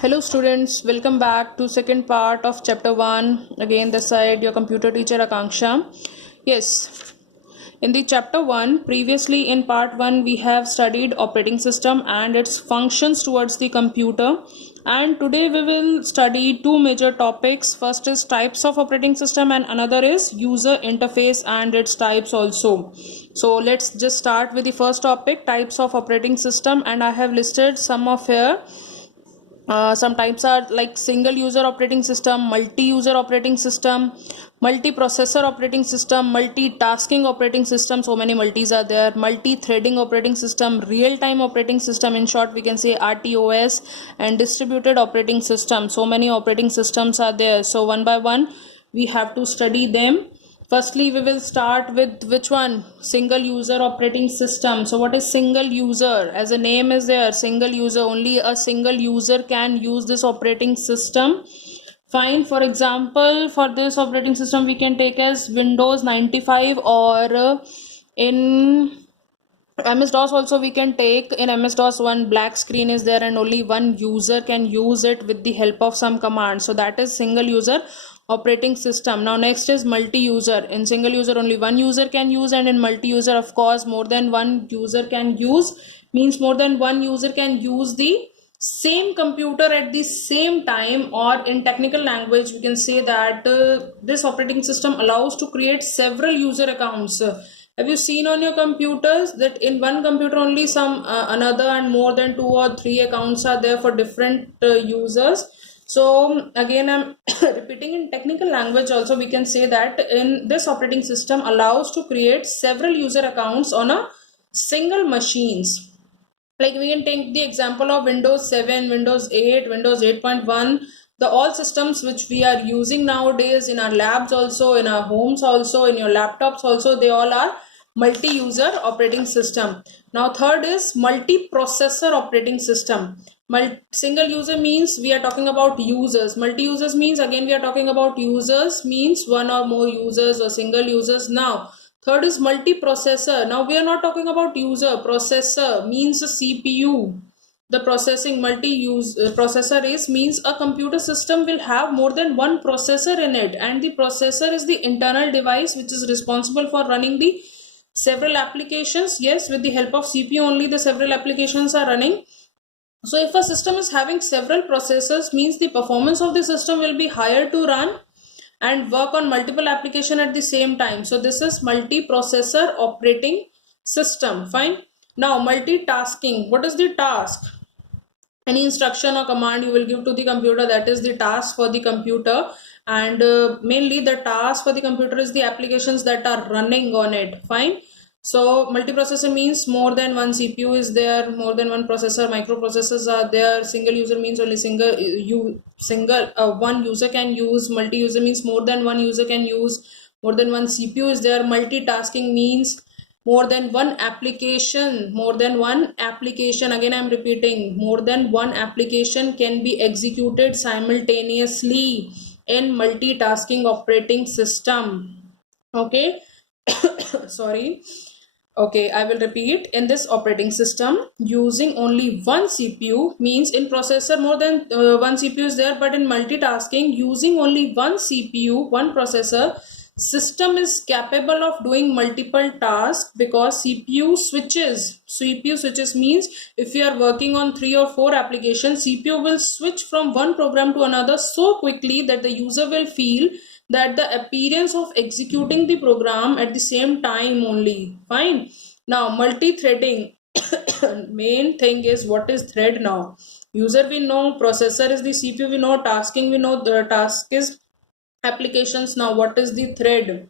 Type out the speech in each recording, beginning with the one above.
Hello students, welcome back to second part of chapter 1. Again this side your computer teacher Akanksha. Yes, in the chapter 1 previously in part 1 we have studied operating system and its functions towards the computer, and today we will study two major topics. First is types of operating system and another is user interface and its types also. So let's just start with the first topic, types of operating system, and I have listed some of here. Some types are like single user operating system, multi-user operating system, multi-processor operating system, multitasking operating system, so many multis are there, multi-threading operating system, real-time operating system, in short we can say RTOS, and distributed operating system. So many operating systems are there, so one by one we have to study them. Firstly, we will start with which one? Single user operating system. So what is single user? As a name is there, single user, only a single user can use this operating system. Fine. For example, for this operating system we can take as Windows 95, or in MS-DOS also we can take. In MS-DOS one black screen is there and only one user can use it with the help of some command. So that is single user operating system. Now next is multi-user. In single user only one user can use, and in multi-user of course more than one user can use. Means more than one user can use the same computer at the same time, or in technical language we can say that this operating system allows to create several user accounts. Have you seen on your computers that in one computer only some another and more than 2 or 3 accounts are there for different users? So again I'm repeating, in technical language also we can say that in this operating system allows to create several user accounts on a single machines. Like we can take the example of Windows 7, Windows 8, Windows 8.1, the all systems which we are using nowadays in our labs also, in our homes also, in your laptops also, they all are multi-user operating system. Now third is multi-processor operating system. Single user means we are talking about users. Multi-users means again we are talking about users, means one or more users or single users. Now third is multiprocessor. Now we are not talking about user. Processor means a CPU. The processing multi-use processor is means a computer system will have more than one processor in it, and the processor is the internal device which is responsible for running the several applications. Yes, with the help of CPU only the several applications are running. So if a system is having several processors, means the performance of the system will be higher to run and work on multiple application at the same time. So this is multi-processor operating system. Fine. Now multitasking. What is the task? Any instruction or command you will give to the computer, that is the task for the computer, and mainly the task for the computer is the applications that are running on it. Fine. So multiprocessor means more than one CPU is there, more than one processor, microprocessors are there. Single user means only one user can use. Multi-user means more than one user can use, more than one CPU is there. Multitasking means more than one application, again I'm repeating, more than one application can be executed simultaneously in multitasking operating system. Okay. Sorry. Okay, I will repeat. In this operating system, using only one CPU means in processor more than one CPU is there, but in multitasking, using only one CPU, one processor, system is capable of doing multiple tasks because CPU switches. CPU switches means if you are working on 3 or 4 applications, CPU will switch from one program to another so quickly that the user will feel that the appearance of executing the program at the same time only. Fine. Now multi-threading. Main thing is what is thread now. User we know, processor is the CPU we know, tasking we know, the task is applications. Now what is the thread?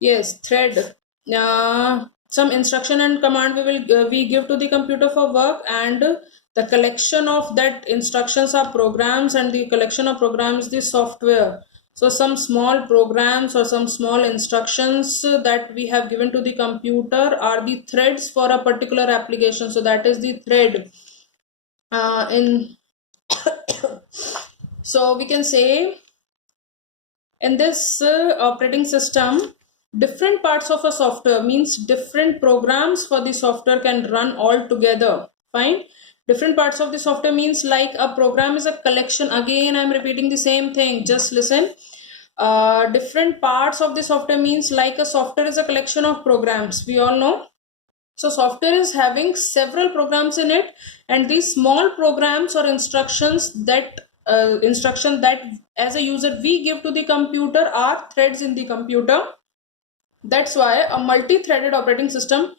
Yes, thread. Some instruction and command we give to the computer for work, and the collection of that instructions are programs, and the collection of programs the software. So some small programs or some small instructions that we have given to the computer are the threads for a particular application. So that is the thread. In so we can say in this operating system, different parts of a software means different programs for the software can run all together. Fine. Different parts of the software means like a program is a collection. Again, I'm repeating the same thing. Just listen. Different parts of the software means like a software is a collection of programs. We all know. So software is having several programs in it, and these small programs or instructions that as a user we give to the computer are threads in the computer. That's why a multi-threaded operating system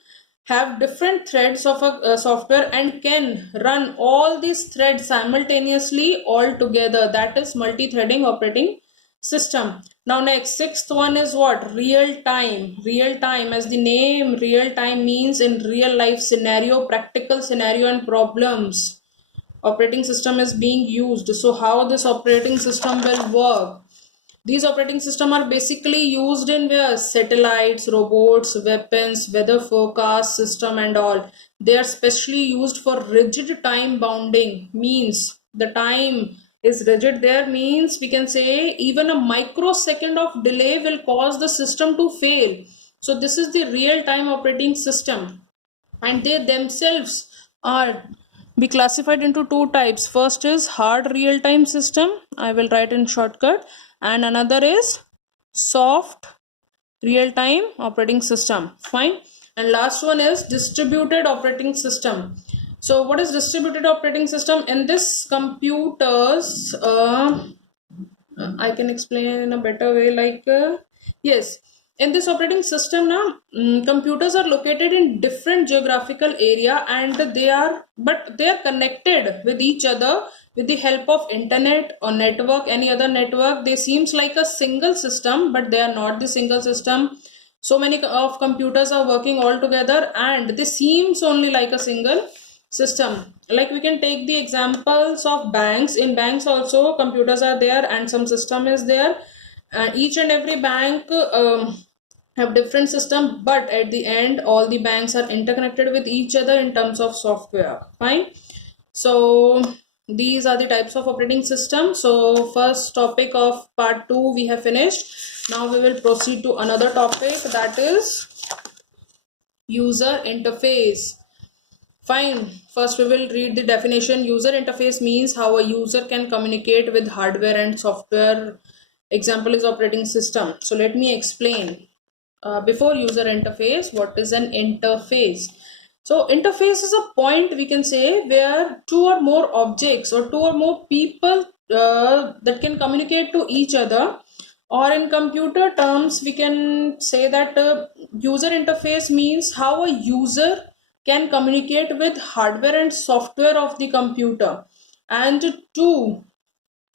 have different threads of a software and can run all these threads simultaneously all together. That is multi-threading operating system. Now next, sixth one is what? Real time. Real time, as the name real time means in real life scenario, practical scenario and problems operating system is being used. So how this operating system will work? These operating systems are basically used in where? Satellites, robots, weapons, weather forecast system and all. They are specially used for rigid time bounding. Means the time is rigid there, means we can say even a microsecond of delay will cause the system to fail. So this is the real time operating system, and they themselves are be classified into two types. First is hard real time system, I will write in shortcut, and another is soft real time operating system. Fine. And last one is distributed operating system. So what is distributed operating system? In this computers, I can explain in a better way, like yes, in this operating system now, computers are located in different geographical area, and they are connected with each other with the help of internet or network, any other network. They seems like a single system, but they are not the single system. So many of computers are working all together, and they seems only like a single system. Like we can take the examples of banks. In banks also computers are there and some system is there, and each and every bank have different system, but at the end all the banks are interconnected with each other in terms of software. Fine. So these are the types of operating system. So first topic of part 2 we have finished. Now we will proceed to another topic, that is user interface. Fine. First we will read the definition. User interface means how a user can communicate with hardware and software. Example is operating system. So let me explain. Before user interface, what is an interface? So interface is a point, we can say, where two or more objects or two or more people that can communicate to each other. Or in computer terms, we can say that user interface means how a user can communicate with hardware and software of the computer. And two,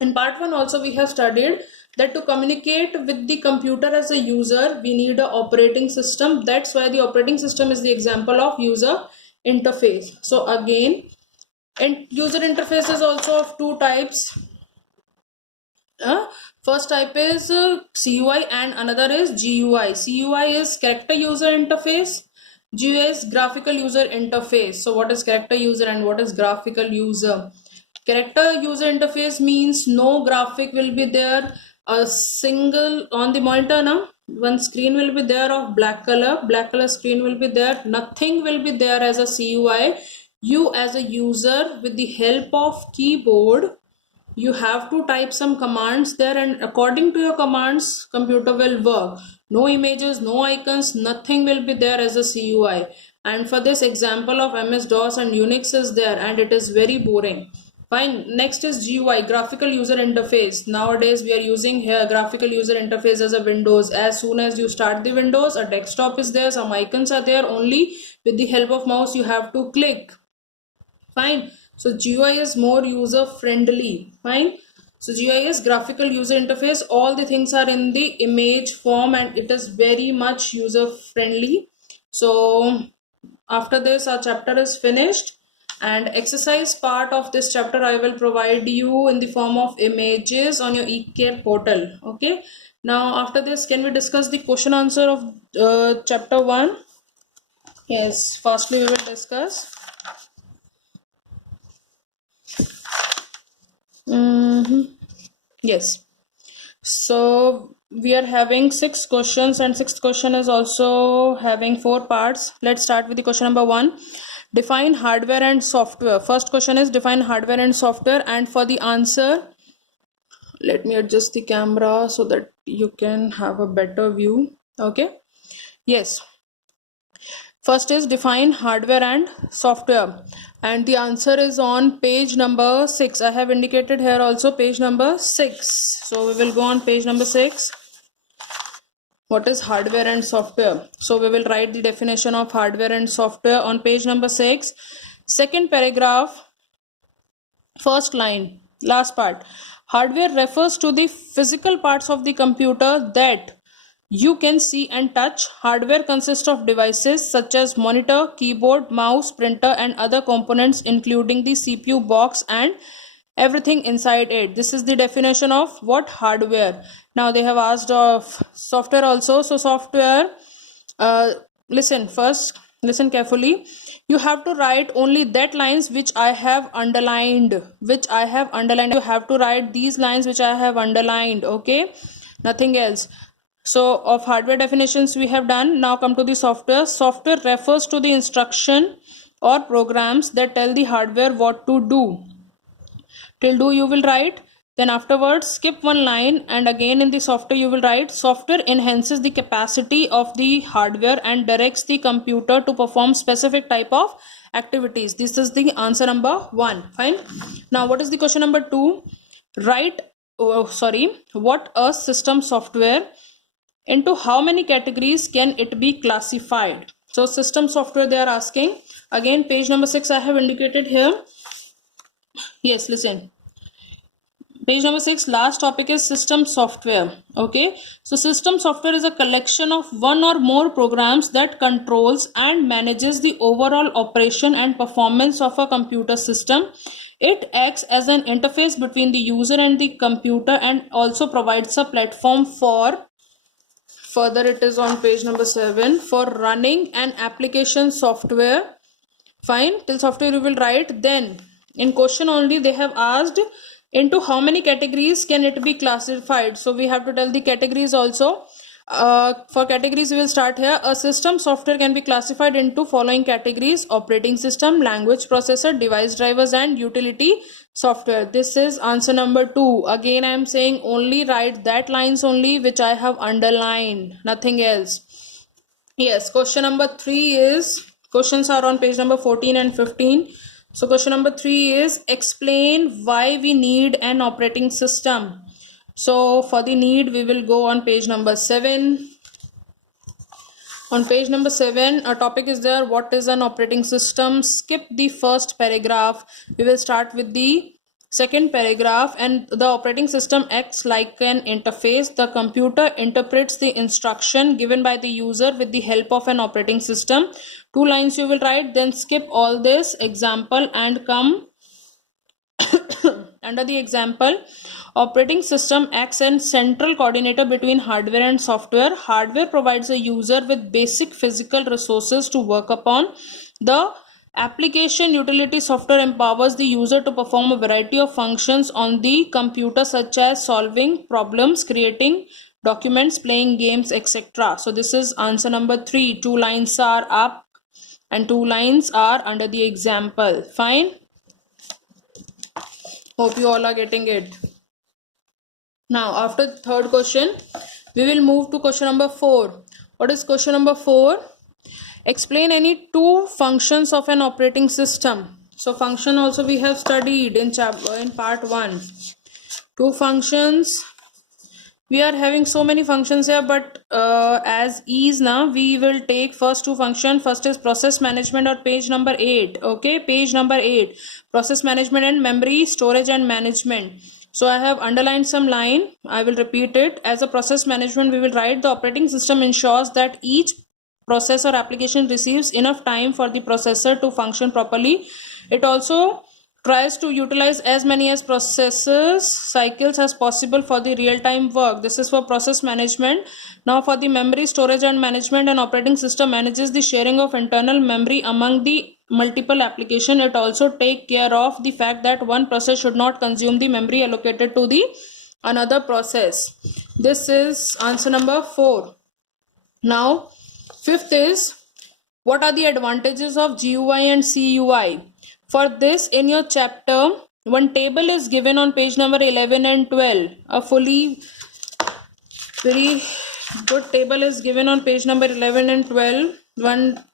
in part 1 also we have studied that to communicate with the computer as a user we need an operating system. That's why the operating system is the example of user interface. So again, and user interface is also of two types. First type is CUI and another is GUI. CUI is character user interface. GUI is graphical user interface. So what is character user and what is graphical user? Character user interface means no graphic will be there, a single on the monitor now. One screen will be there of black color screen will be there, nothing will be there as a CUI. You as a user with the help of keyboard, you have to type some commands there, and according to your commands computer will work. No images, no icons, nothing will be there as a CUI. And for this example of MS-DOS and Unix is there, and it is very boring. Fine. Next is GUI, graphical user interface. Nowadays we are using here graphical user interface as a Windows. As soon as you start the Windows, a desktop is there, some icons are there, only with the help of mouse you have to click. Fine. So GUI is more user friendly. Fine. So GUI is graphical user interface. All the things are in the image form and it is very much user friendly. So after this our chapter is finished, and exercise part of this chapter I will provide you in the form of images on your eCare portal. Okay. Now after this, can we discuss the question answer of chapter 1? Yes. Firstly we will discuss. Yes. So we are having 6 questions and 6th question is also having 4 parts. Let's start with the question number 1. define hardware and software. First question is define hardware and software, and for the answer, let me adjust the camera so that you can have a better view. Okay, yes, first is define hardware and software, and the answer is on page number 6. I have indicated here also page number 6, so we will go on page number 6. What is hardware and software? So we will write the definition of hardware and software on page number 6, second paragraph, first line, last part. Hardware refers to the physical parts of the computer that you can see and touch. Hardware consists of devices such as monitor, keyboard, mouse, printer, and other components, including the CPU box and everything inside it. This is the definition of what hardware. Now they have asked of software also. So software, listen carefully. You have to write only that lines which I have underlined. You have to write these lines which I have underlined. Okay, nothing else. So of hardware definitions we have done. Now come to the software. Software refers to the instruction or programs that tell the hardware what to do. Till do you will write, then afterwards skip one line, and again in the software you will write software enhances the capacity of the hardware and directs the computer to perform specific type of activities. This is the answer number 1. Fine. Now what is the question number 2? Write what a system software, into how many categories can it be classified? So system software they are asking. Again page number 6 I have indicated here. Yes, listen. Page number 6, last topic is system software. Okay, so system software is a collection of one or more programs that controls and manages the overall operation and performance of a computer system. It acts as an interface between the user and the computer and also provides a platform for, further it is on page number 7, for running an application software. Fine, till software you will write. Then in question only they have asked into how many categories can it be classified. So we have to tell the categories also. For categories we will start here. A system software can be classified into following categories: operating system, language processor, device drivers, and utility software. This is answer number 2. Again I am saying only write that lines only which I have underlined, nothing else. Yes, question number 3 is, questions are on page number 14 and 15. So question number 3 is explain why we need an operating system. So for the need we will go on page number 7. On page number 7 a topic is there, what is an operating system? Skip the first paragraph. We will start with the second paragraph. And the operating system acts like an interface. The computer interprets the instruction given by the user with the help of an operating system. 2 lines you will write, then skip all this example and come under the example. Operating system acts as central coordinator between hardware and software. Hardware provides a user with basic physical resources to work upon. The application utility software empowers the user to perform a variety of functions on the computer, such as solving problems, creating documents, playing games, etc. So this is answer number 3. 2 lines are up and 2 lines are under the example. Fine. Hope you all are getting it. Now after the third question we will move to question number 4. What is question number 4? Explain any 2 functions of an operating system. So function also we have studied in part 1. 2 functions. We are having so many functions here, but as ease now we will take first 2 functions. First is process management, or page number 8. Okay, page number 8, process management and memory storage and management. So I have underlined some line, I will repeat it. As a process management we will write, the operating system ensures that each process or application receives enough time for the processor to function properly. It also tries to utilize as many as processors cycles as possible for the real-time work. This is for process management. Now for the memory storage and management, an operating system manages the sharing of internal memory among the multiple application. It also take care of the fact that one process should not consume the memory allocated to the another process. This is answer number 4. Now 5th is What are the advantages of GUI and CUI? For this, in your chapter, one table is given on page number 11 and 12. A very good table is given on page number 11 and 12. One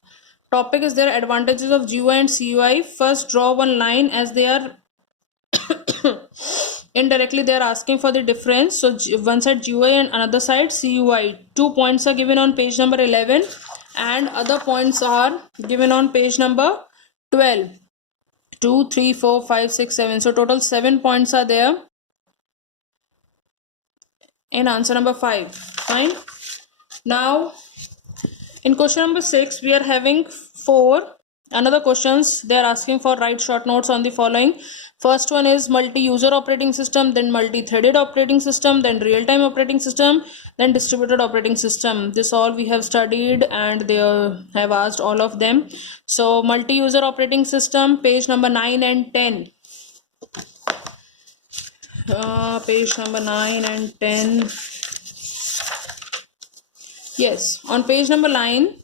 topic is there, advantages of GUI and CUI. First, draw one line, as they are indirectly they are asking for the difference. So one side GUI and another side CUI. 2 points are given on page number 11 and other points are given on page number 12. 2, 3, 4, 5, 6, 7. So total 7 points are there in answer number 5. Fine. Now in question number 6 we are having 4 another questions. They are asking for write short notes on the following. First one is multi-user operating system, then multi-threaded operating system, then real-time operating system, then distributed operating system. This all we have studied and they have asked all of them. So multi-user operating system, page number 9 and 10. Page number 9 and 10. Yes, on page number 9.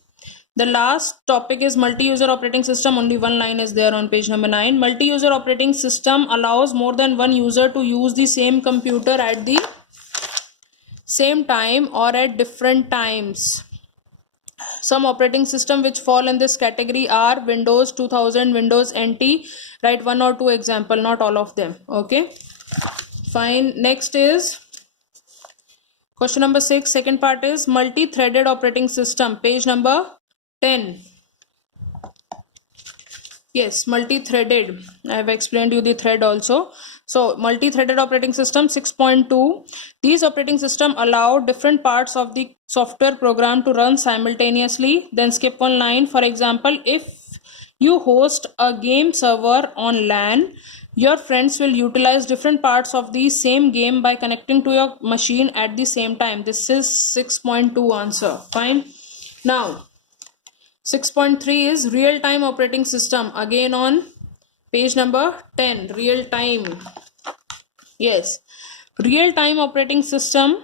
The last topic is multi-user operating system. Only one line is there on page number 9. Multi-user operating system allows more than one user to use the same computer at the same time or at different times. Some operating system which fall in this category are Windows 2000, Windows NT. Write 1 or 2 example, not all of them. Okay, fine. Next is question number 6. Second part is multi-threaded operating system. Page number 10. Yes, multi-threaded. I have explained you the thread also. So multi-threaded operating system 6.2. These operating system allow different parts of the software program to run simultaneously. Then skip one line. For example, if you host a game server on LAN, your friends will utilize different parts of the same game by connecting to your machine at the same time. This is 6.2 answer. Fine. Now 6.3 is real-time operating system. Again on page number 10. Real-time. Yes. Real-time operating system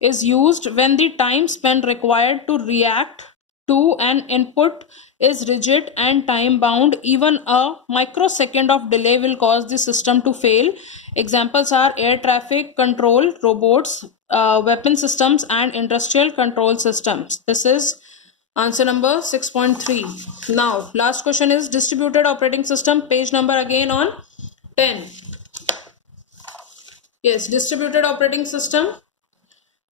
is used when the time span required to react to an input is rigid and time bound. Even a microsecond of delay will cause the system to fail. Examples are air traffic control, robots, weapon systems and industrial control systems. This is answer number 6.3. Now last question is distributed operating system. Page number again on 10. Yes, distributed operating system.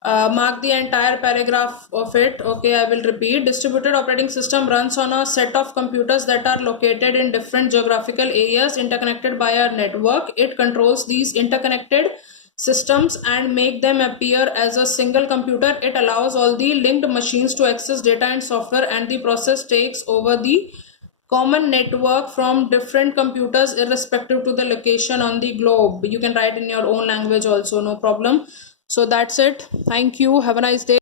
Mark the entire paragraph of it. Okay, I will repeat. Distributed operating system runs on a set of computers that are located in different geographical areas interconnected by a network. It controls these interconnected systems and make them appear as a single computer. It allows all the linked machines to access data and software, and the process takes over the common network from different computers irrespective to the location on the globe. You can write in your own language also, no problem. So that's it. Thank you. Have a nice day.